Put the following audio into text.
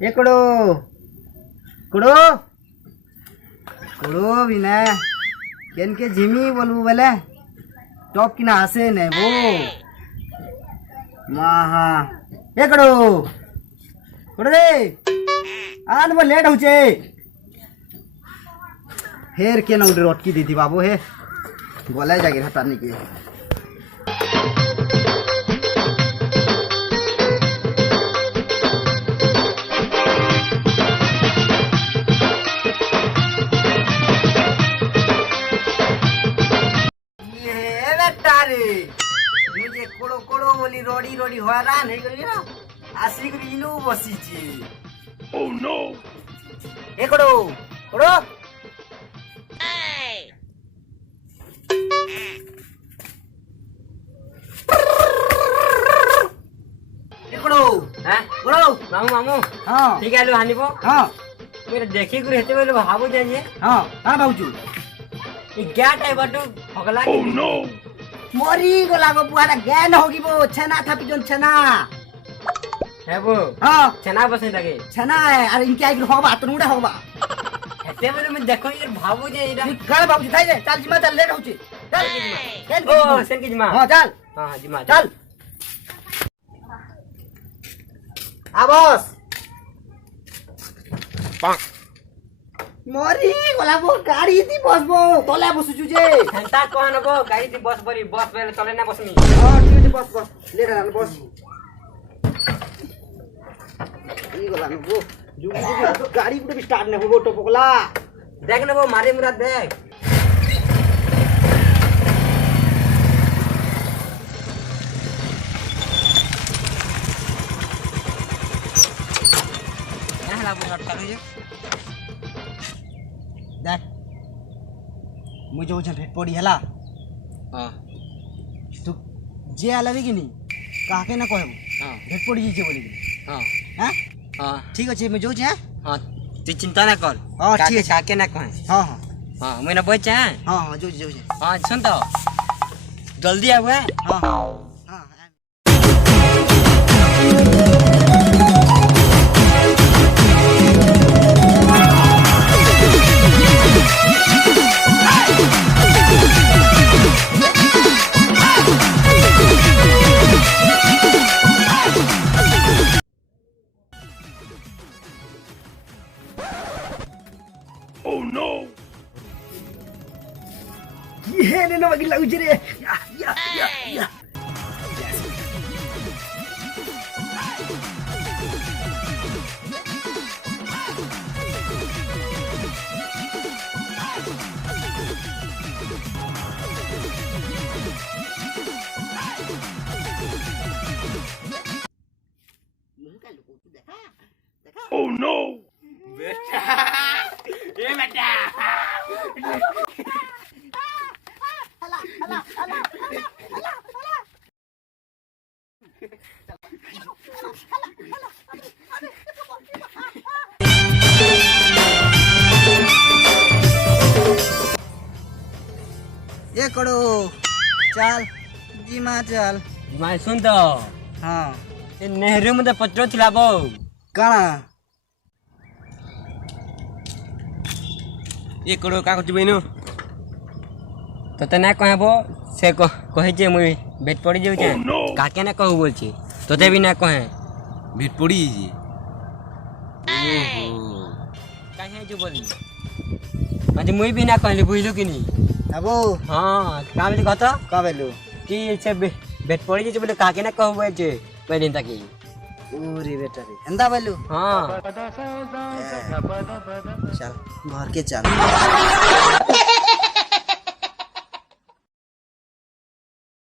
एकड़ो कुड़ो कुड़ो बिना केन के झिमी बोलू बोले टॉप की ना हसे ने वो माहा एकड़ो कुड़ो रे आन वो लेट होचे हेर के ना उधर अटकी दी थी बाबू हे बोला जाके हटाने के मुझे कोड़ो कोड़ो बोली रोड़ी रोड़ी हैरान है गली ना आसी करी इनु बसी छी ओह नो ए कोड़ो कोड़ो ए कोड़ो हैं कोड़ो मामू मामू हां ठीक है लो हानिबो हां मेरे देखि गुर हेते बोले भाबो जाइए हां हां बाबूजी ई क्या टाइप बटू भगला ओह नो मोरी गोला गो बुआरा ज्ञान होगी वो छना था पिजन छना है वो हां छना बसे लगे छना है अरे इनके आगे होबा तनुडा होबा हेते बोले मैं देखो ये भाबू जे इरा गल बाबू थाई रे चल जिमा चल लेट होची चल केन ओ सेन की जिमा हां चल हां जिमा चल आ बस पाक मोरी गोला वो गाड़ी दी बस वो तोला बसु जुजे हंता कोन गो गाड़ी दी बस बरी बस बेले चले ना बसनी हां ठीक है बस बस ले रे बस ई गोला वो जुगी जुगी गाड़ी गुटे भी स्टार्ट ने हो तो पगला देख ना वो मारे मुराद देख यहां ला बोल कर जे देख मुझे वो भेट पड़ी हला हां तू जे आलबी कि नहीं काके ना कहबो हां भेट पड़ी जे बोली हां हैं हां ठीक अछि मैं जो छ हां तू चिंता ना कर हां ठीक है काके ना कहे हां हां हां मैं ना बच हां हां जो जो हां सुन तो जल्दी आवे हां हां हां Oh no! ये ने लगी लागू जे रे या या या या Oh no! बेटा ये बेटा ये करो चल जीमा चल मैं सुन तो हाँ ये नेहरू में तो पत्रो थिलाबो काना ये करो का कुछ बेनु तो तना कहबो से कहे जे मुई भेट पड़ी जाउ छै काके ना कहू बोल छी तोते भी ना कहे भेट पड़ी जी ओहो काहे जो बोली आज मुई भी ना कहली बुझलु कि नहीं अबो हां का बोली कहत का बोलू कि से भेट पड़ी जे बोले काके ना कहू बोल छै पहले तक ओरे बेटा रे अंदा बोलू हां चल घर के चल